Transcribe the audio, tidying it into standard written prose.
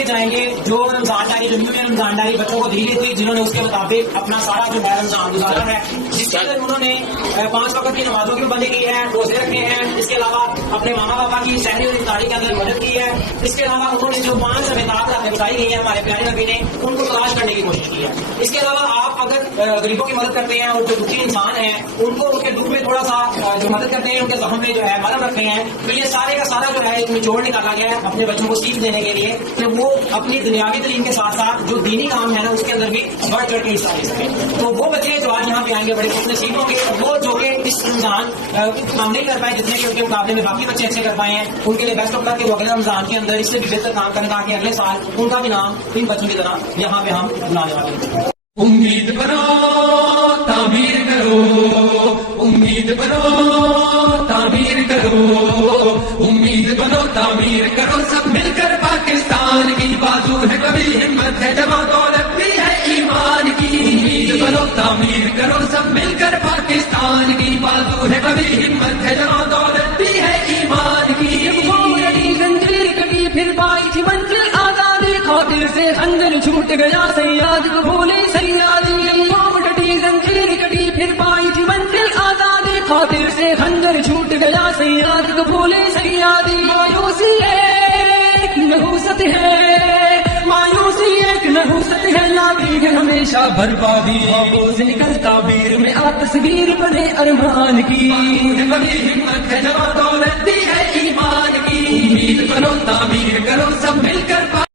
لیے جائیں گے جو رمضان ڈائری جو نیو رمضان ڈائری بچوں کو دی گئی تھی، جنہوں نے اس کے مطابق اپنا سارا جو ہے رمضان گزارا ہے، جس کے اندر انہوں نے 5 وقت کی نمازوں کی پابندی کی ہے، روزے رکھے ہیں، اس کے علاوہ اپنے ماما پاپا کی سحری اور افطاری کے اندر مدد کی ہے، اس کے علاوہ انہوں نے جو 5 سمیتات راتیں بتائی گئی ہیں ہمارے پیارے نبی نے ان کو تلاش کرنے کی کوشش کی ہے۔ اس کے علاوہ آپ اگر غریبوں کی مدد کرتے ہیں اور جو دکھی انسان ہیں ان کو ان کے دکھ میں تھوڑا سا جو مدد کرتے ہیں، ان کے زخم میں جو ہے مرہم رکھتے ہیں، تو یہ سارے کا سارا جو ہے ایک نچوڑ نکالا گیا ہے اپنے بچوں کو سیکھ دینے کے لیے کہ وہ اپنی دنیاوی تعلیم کے ساتھ ساتھ جو دینی کام ہے نا اس کے اندر بھی بڑھ چڑھ کے حصہ لے سکیں۔ تو وہ بچے جو آج یہاں پہ آئیں گے بڑے خوش نصیب ہوں گے، وہ جو کہ اس رمضان کام نہیں کر پائے جتنے کہ ان کے مقابلے میں باقی بچے اچھے کر پائے ہیں، ان کے لیے بیسٹ آف لک کہ وہ اگلے رمضان کے اندر اس سے بھی بہتر کام کرنے کا کہ اگلے سال ان کا بھی نام ان بچوں کی طرح یہاں پہ ہم بلانے والے ہیں۔ امید بنو تعمیر کرو، امید بنو تعمیر کرو، امید بنو تعمیر کرو، سب مل کر پاکستان کی بازو ہے کبھی ہمت ہے جمع دولت بھی ہے ایمان کی، امید بنو تعمیر کرو، سب مل کر پاکستان کی بازو ہے کبھی ہمت ہے جمع دولت بھی ہے ایمان کی، زنجیر کبھی پھر پائی تھی منزل آزادی، خاطر سے خنجر چھوٹ گیا سیاد کو بھولے سیادی، ڈٹی زنجیر کبھی پھر پائی تھی منزل آزادی، خاطر سے خنجر چھوٹ گیا سیاد کو بھولے سیادی، مایوسی ایک نحوست ہے، مایوسی ایک نحوست ہے، لاگی ہے ہمیشہ بربادی، سے نکل تعبیر میں آ تصویر بنے ارمان کی، کبھی ہمت ہے جمع دولت بھی ہے ایمان کی، امید بنو تعمیر کرو، سب مل کر